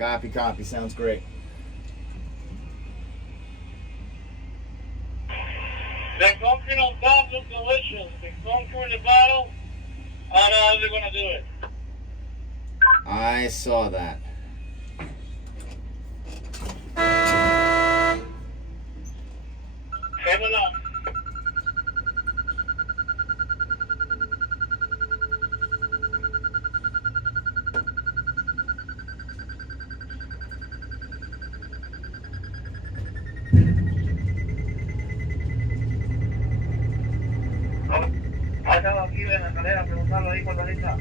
Copy, copy. Sounds great. The conquering of God look delicious. The conquering the battle, I know how they're gonna do it. I saw that. Coming up. Estaba aquí en la escalera preguntando ahí por la lista.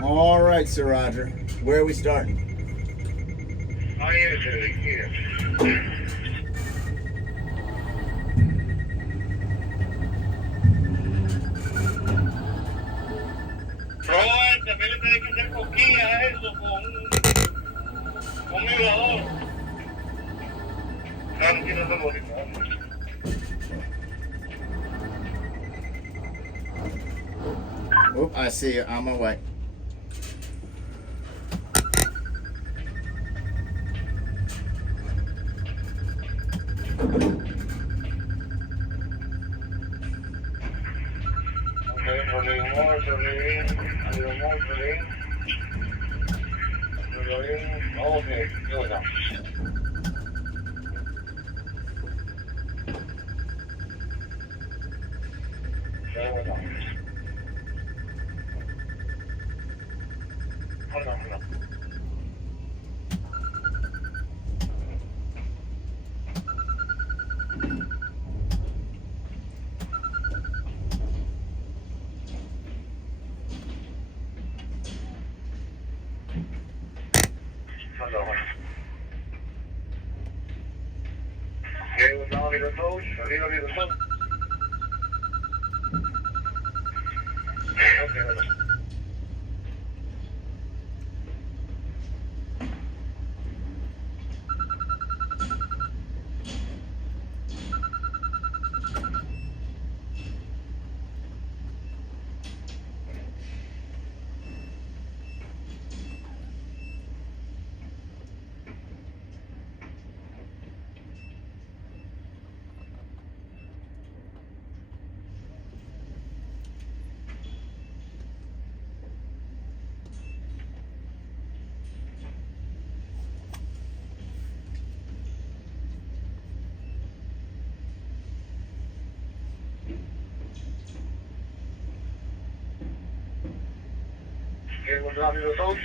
All right, Sir Roger. Where are we starting? Ahí es el here. Robert, también le tenés que hacer cosquillas a eso con un vibrador. Claro, tiene esa bolita. Oh, I see you. On my way. Okay, here we go. There we go. Hold on, hold on. Hold on. Okay, we're down to the toes. A little bit of sun. Okay, hold on. Okay, we're down to the toes.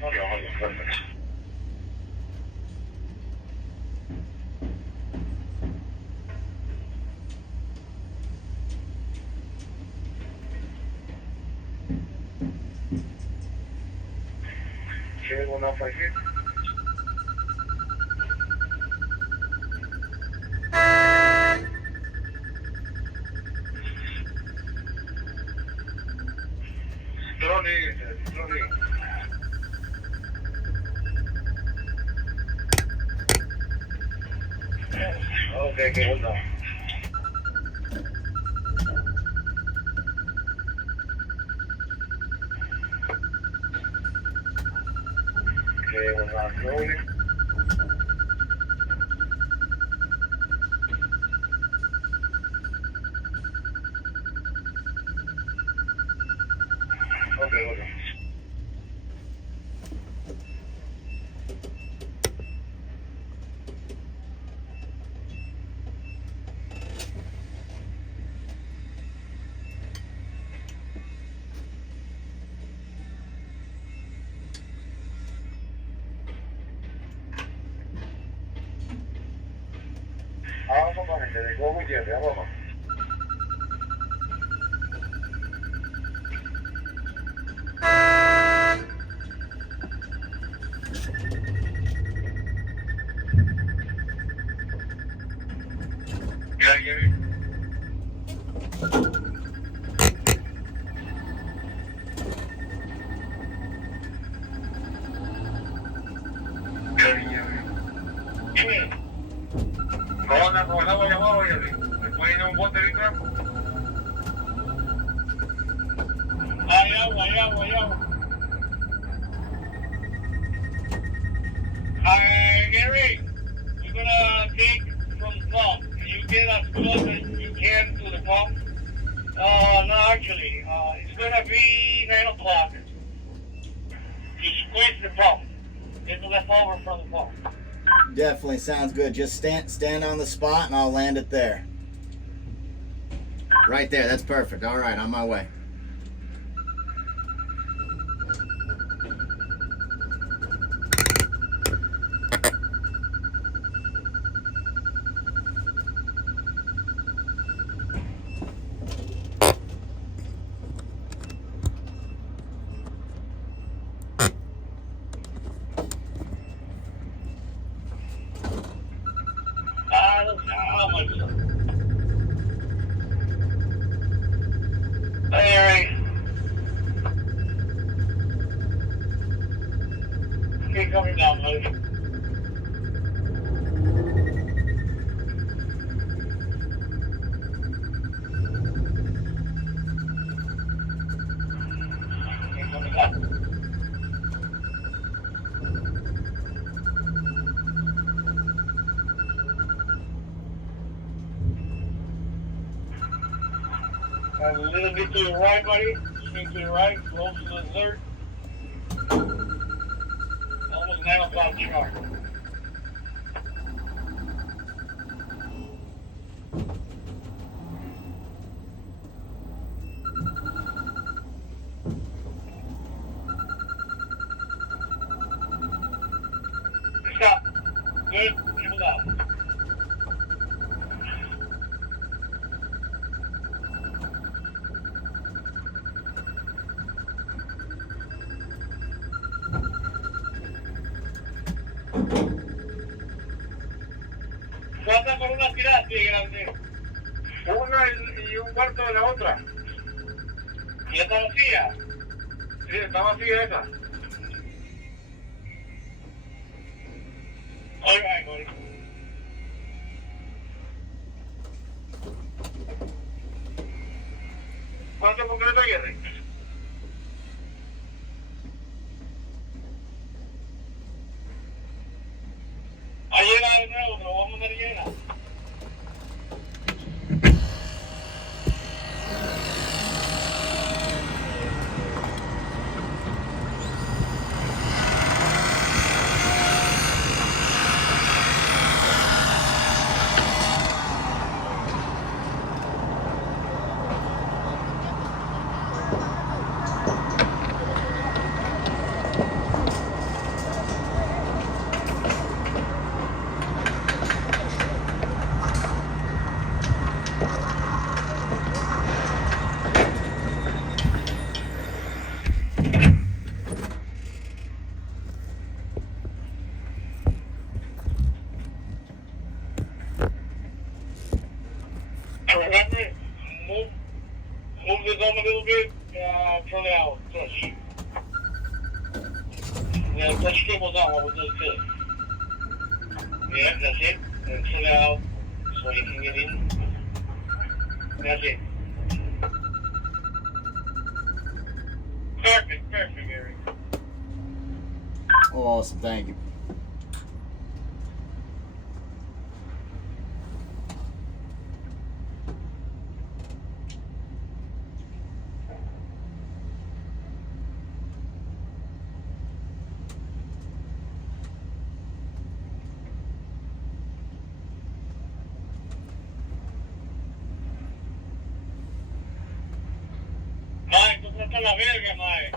Hold on, perfect. Okay, one off right here. Slowly. Okay, hold on. Okay, hold on, slowly. Okay, hold on. Absolutamente, de Go Gutiérrez, vamos. ¿Cómo andas con el agua llamado, Jerry? ¿Después viene un bote de campo? Hay agua, hay agua, hay agua. Gary, you're gonna take from the pump. Can you get as close as you can to the pump? No, actually, it's gonna be 9 o'clock. You squeeze the pump. Get the leftover from the pump. Definitely sounds good. Just stand on the spot and I'll land it there. Right there. That's perfect. All right, on my way. How much? Larry. Keep coming down, buddy. Keep coming down. A little bit to your right, buddy. Swing to your right, close to the dirt. Almost 9 o'clock sharp. Stop. Good. Triple down. ¿Cuántas columnas tiraste, grande? Una y un cuarto de la otra. ¿Y está vacía? Sí, está vacía esa. All right, buddy. ¿Cuánto concreto, Jerry? Ahí llega de nuevo, te lo vamos a mandar llena. Remember, move the dome a little bit, turn it out, touch. Yeah, touch cable down while we're doing this. Yeah, that's it. And turn it out so you can get in. That's it. Perfect, Gary. Awesome. Thank you. Mae, tú estás la verga, mae.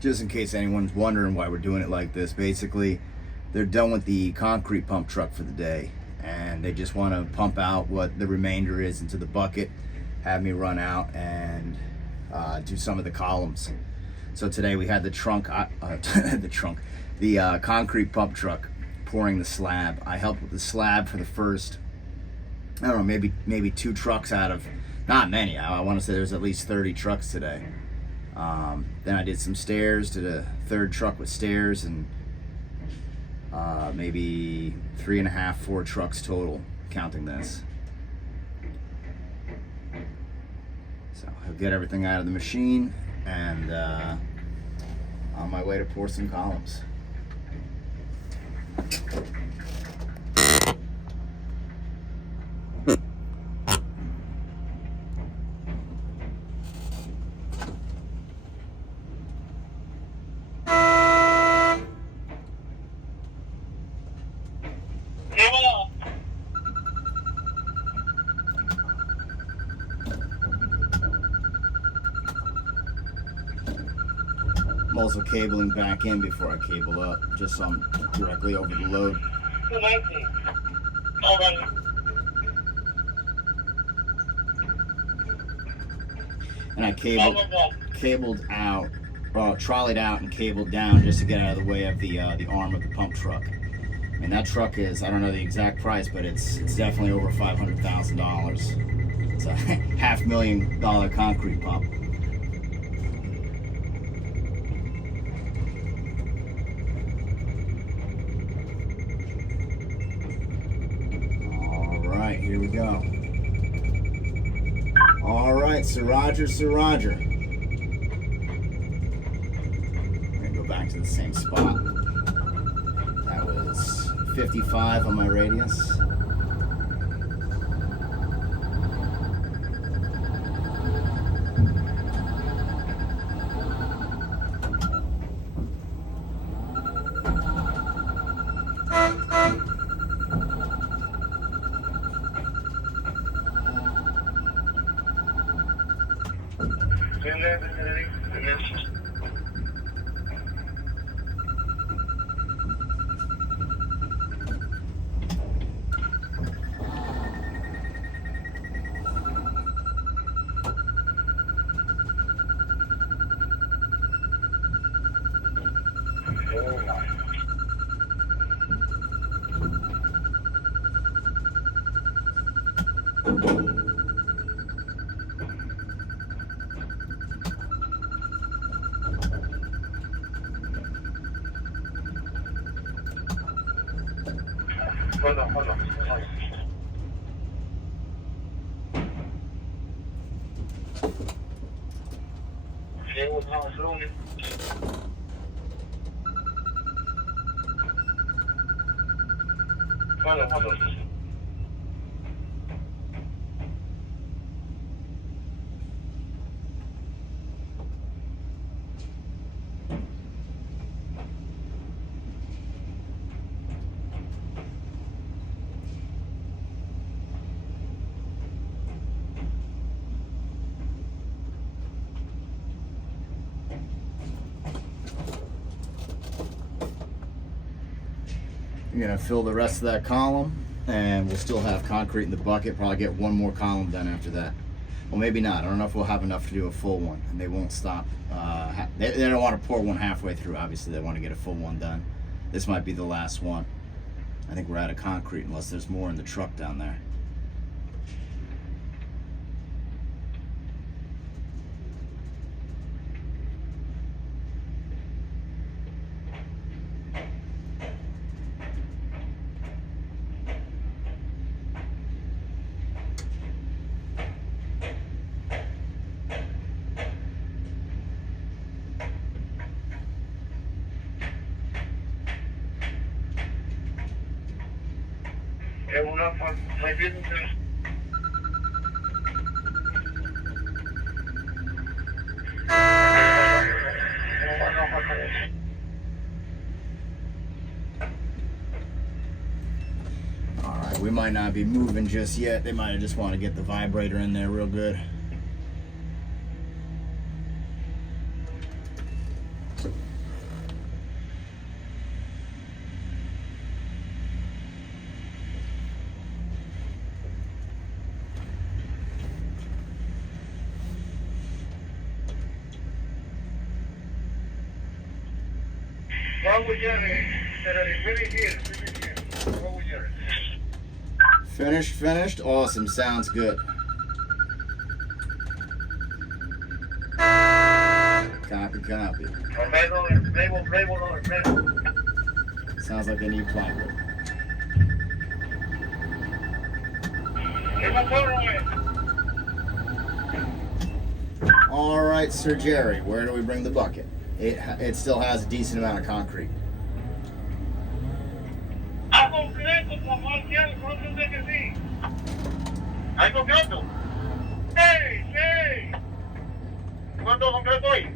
just in case anyone's wondering why we're doing it like this, basically they're done with the concrete pump truck for the day and they just want to pump out what the remainder is into the bucket, have me run out and do some of the columns. So today we had the concrete pump truck pouring the slab. I helped with the slab for the first, I don't know, maybe 2 trucks out of, not many. I want to say there's at least 30 trucks today. Then I did some stairs, did a 3rd truck with stairs, and maybe 3.5, 4 trucks total, counting this. So I'll get everything out of the machine and on my way to pour some columns. I'm also cabling back in before I cable up, just so I'm directly over the load. 290. Alright. And I cabled out, trolleyed out and cabled down just to get out of the way of the arm of the pump truck. I mean, that truck is, I don't know the exact price, but it's definitely over $500,000. It's a $500,000 concrete pump. Here we go. All right, Sir Roger. We're gonna go back to the same spot. That was 55 on my radius. Hold on. Okay, what's now slowly? Hold on. I'm gonna fill the rest of that column and we'll still have concrete in the bucket. Probably get one more column done after that. Well, maybe not. I don't know if we'll have enough to do a full one, and they won't stop. They don't want to pour one halfway through. Obviously, they want to get a full one done. This might be the last one. I think we're out of concrete unless there's more in the truck down there. Es una my business. Alright, we might not be moving just yet. They might just want to get the vibrator in there real good. with Jerry. Finish here. Go with Jerry. Finished. Awesome. Sounds good. Copy. Playboy. Sounds like they need plywood. ¿Qué pasó, Robert? All right, Sir Jerry. Where do we bring the bucket? It still has a decent amount of concrete. A concreto, papá, ¿cuánto de que sí? ¿Hay concreto? Sí. ¿Cuánto concreto hay?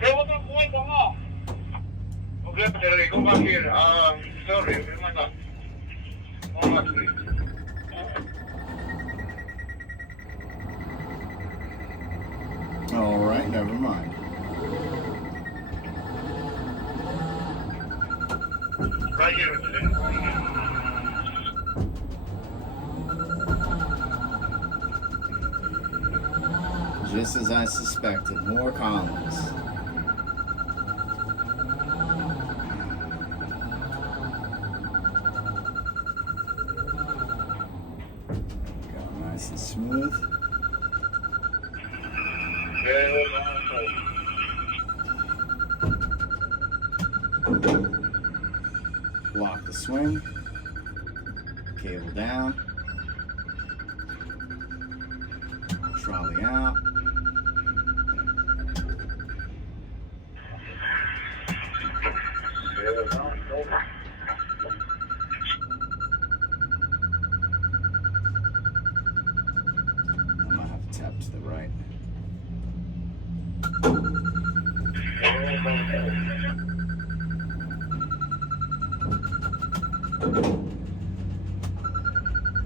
¿Qué botan fuerte, mamá? Concreto, Jerry, come back here. Sorry, my God. Come back, please. All right, never mind. Right here. Just as I suspected, more columns. Go nice and smooth. Lock the swing. Cable down. Trolley out. I might have to tap to the right.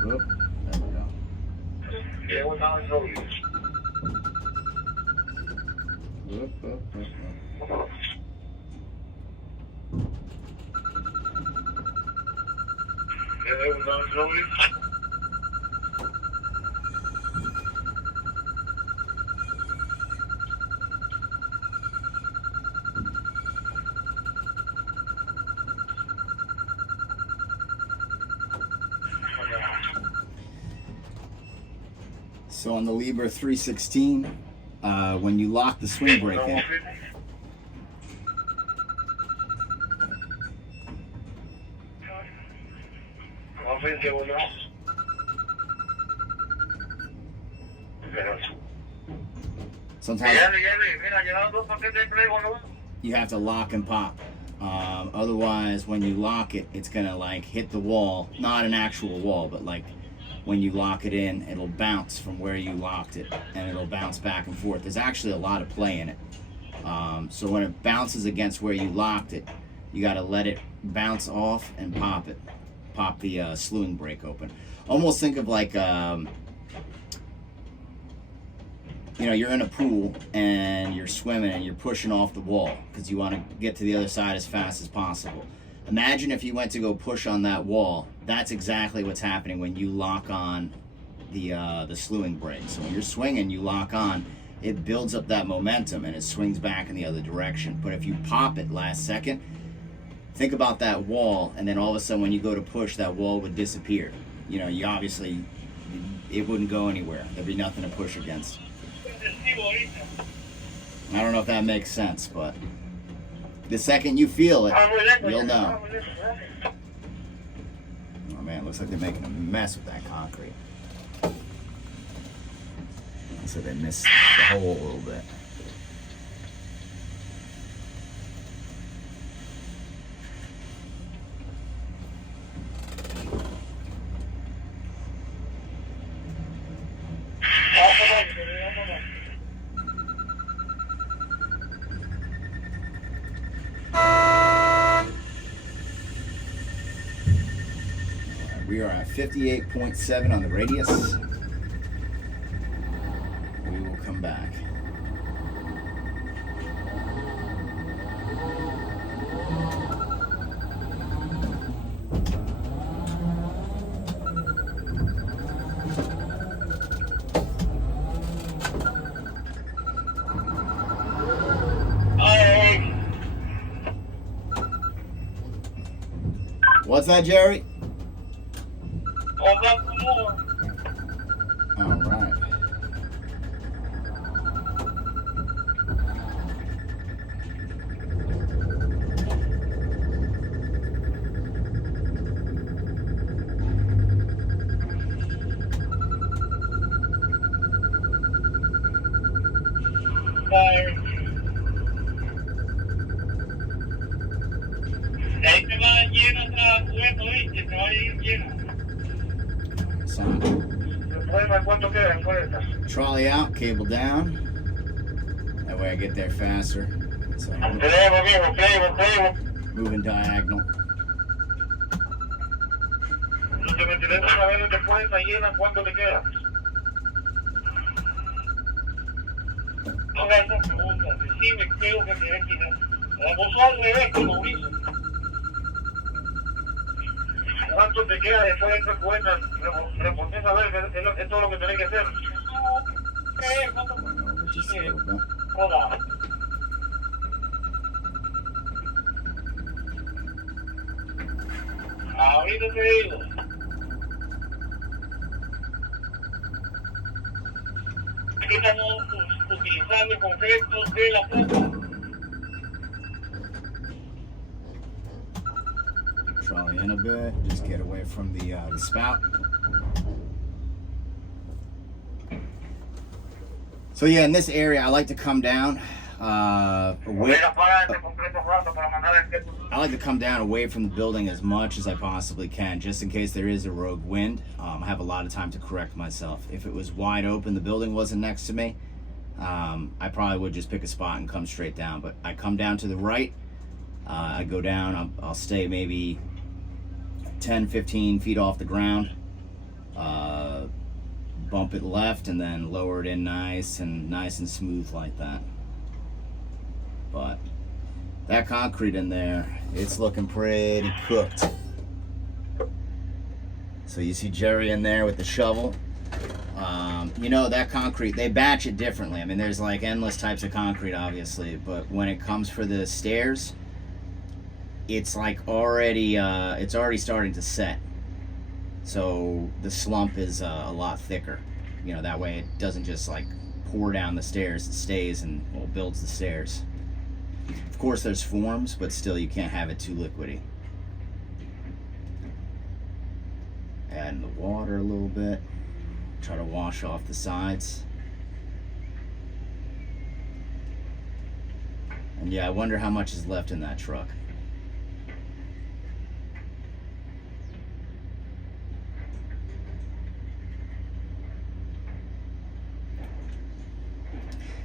Oop, there we go. Oop. So on the Liebherr 316, when you lock the swing brake in, sometimes you have to lock and pop. Otherwise, when you lock it, it's gonna like hit the wall, not an actual wall, but like when you lock it in, it'll bounce from where you locked it, and it'll bounce back and forth. There's actually a lot of play in it. So when it bounces against where you locked it, you got to let it bounce off and pop it. Pop the slewing brake open. Almost think of like, you're in a pool and you're swimming and you're pushing off the wall because you want to get to the other side as fast as possible. Imagine if you went to go push on that wall. That's exactly what's happening when you lock on the slewing brake. So when you're swinging, you lock on, it builds up that momentum and it swings back in the other direction. But if you pop it last second, think about that wall, and then all of a sudden when you go to push, that wall would disappear. You obviously, it wouldn't go anywhere. There'd be nothing to push against. I don't know if that makes sense, but the second you feel it, you'll know. Oh man, looks like they're making a mess with that concrete. So they missed the hole a little bit. We are at 58.7 on the radius. We will come back. What's that, Jerry? Hold up for more. All right. Tired. Ahí te va lleno otra cuento, ¿viste? Te va a ir lleno. Sound. Después, ¿cuánto queda en puerta? Trolley out, cable down. That way I get there faster. So Playable, viejo, playable. moving diagonal. Lo que me interesa saber es después está llena, ¿cuánto le queda? Haga esa pregunta, si me creo que me deje. Vos sos al revés, como Mauricio. ¿Cuánto te queda después de esta cuenta? Reporté saber que es todo lo que tenés que hacer. Over just a little bit. Hola. Ahorita te digo. Aquí estamos utilizando conceptos de la foto. Trolley in a bit. Just get away from the spout. So yeah, in this area, I like to come down away. I like to come down away from the building as much as I possibly can, just in case there is a rogue wind. I have a lot of time to correct myself. If it was wide open, the building wasn't next to me, I probably would just pick a spot and come straight down. But I come down to the right, I go down, I'll stay maybe 10, 15 feet off the ground, bump it left, and then lower it in nice and smooth like that. But that concrete in there, it's looking pretty cooked. So you see Jerry in there with the shovel. You know, that concrete, they batch it differently. I mean, there's like endless types of concrete, obviously, but when it comes for the stairs, it's like already, it's already starting to set. So the slump is a lot thicker. You know, that way it doesn't just like pour down the stairs, it stays and, well, builds the stairs. Of course there's forms, but still you can't have it too liquidy. Adding the water a little bit. Try to wash off the sides. And yeah, I wonder how much is left in that truck.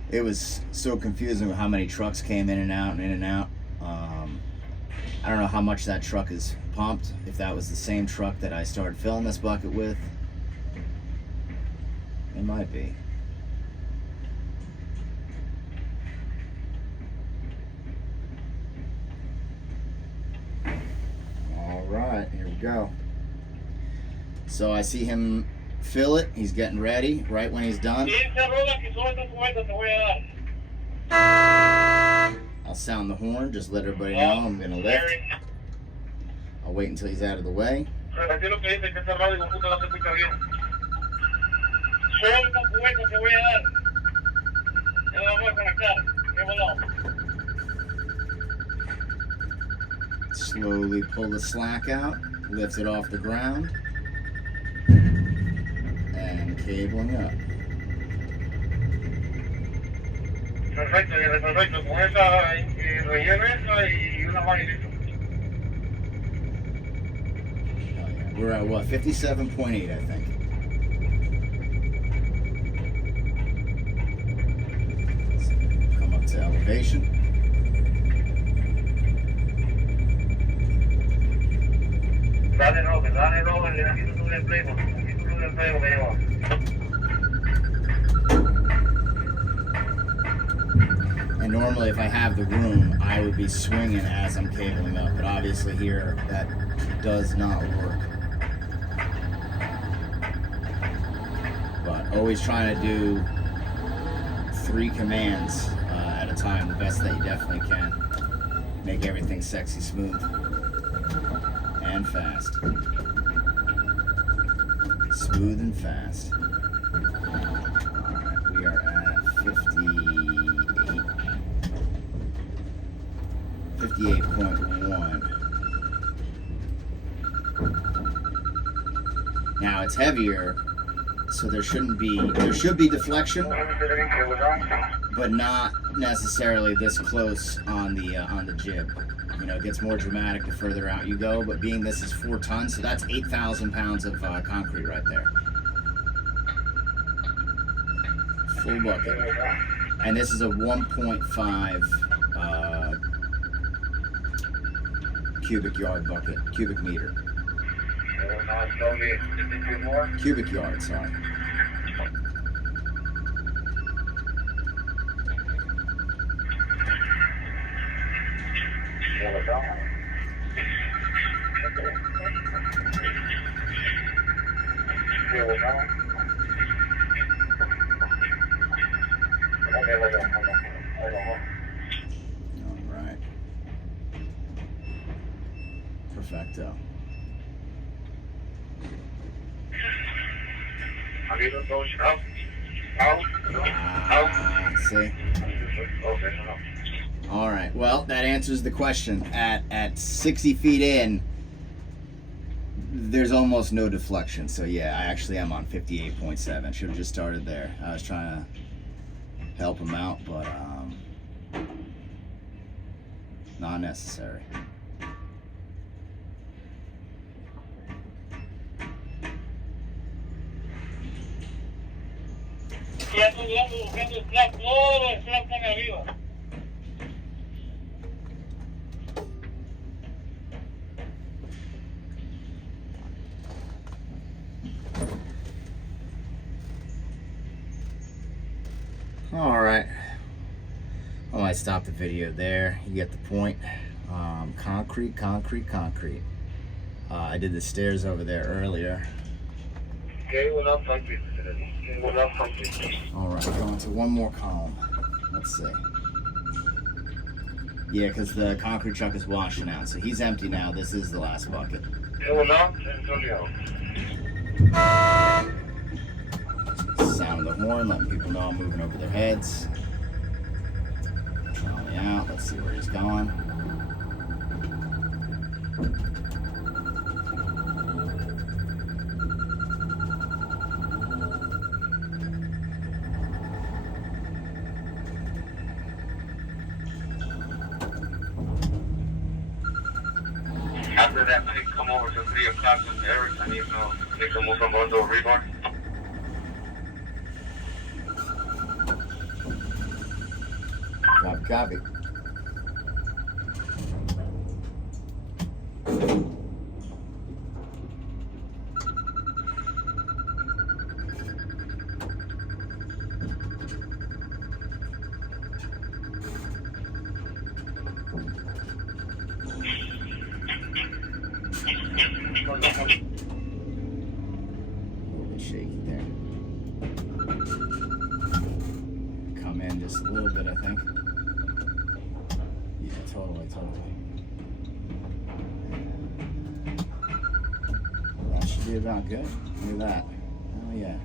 It was so confusing with how many trucks came in and out and in and out. I don't know how much that truck is pumped, if that was the same truck that I started filling this bucket with. It might be. All right, here we go. So I see him fill it. He's getting ready. Right when he's done, I'll sound the horn. Just let everybody know I'm gonna lift. I'll wait until he's out of the way. Slowly pull the slack out, lift it off the ground, and cabling up. Perfecto, perfecto. Con esa relleno esa y una más y listo. We're at what, 57.8, I think. So come up to elevation. Dale no, le aquí tú sube el play, aquí tú sube el play que lleva. And normally if I have the room, I would be swinging as I'm cabling up, but obviously here that does not work. But always trying to do 3 commands at a time, the best that you definitely can. Make everything sexy smooth. and fast. Smooth and fast. Alright, we are at 58.1. Now it's heavier, so there should be deflection, but not necessarily this close on the jib. You know, it gets more dramatic the further out you go, but being this is 4 tons, so that's 8,000 pounds of concrete right there. Full bucket. And this is a 1.5 cubic yard bucket, cubic meter. Cubic yard, sorry. Alright. Perfecto. See? Alright, well, that answers the question. At 60 feet in, there's almost no deflection. So yeah, I actually am on 58.7. Should have just started there. I was trying to help him out, but not necessary. Ya estoy buscando el flag, todo el flag está arriba. Alright. I might stop the video there. You get the point. Concrete. I did the stairs over there earlier. Alright, going to one more column. Let's see. Yeah, because the concrete truck is washing out, so he's empty now. This is the last bucket. Sound of the horn, letting people know I'm moving over their heads. Trolley out, let's see where he's going. After that, please come over to 3 o'clock with Eric. I need to make a move on the rebar. Copy. A little bit shaky there. Come in just a little bit, I think. Yeah, totally. That should be about good. Look at that. Oh yeah.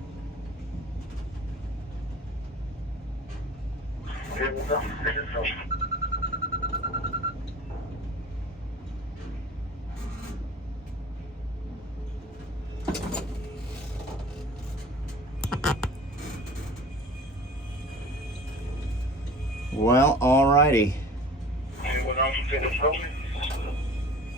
Well, alrighty. Anyone else finish rolling?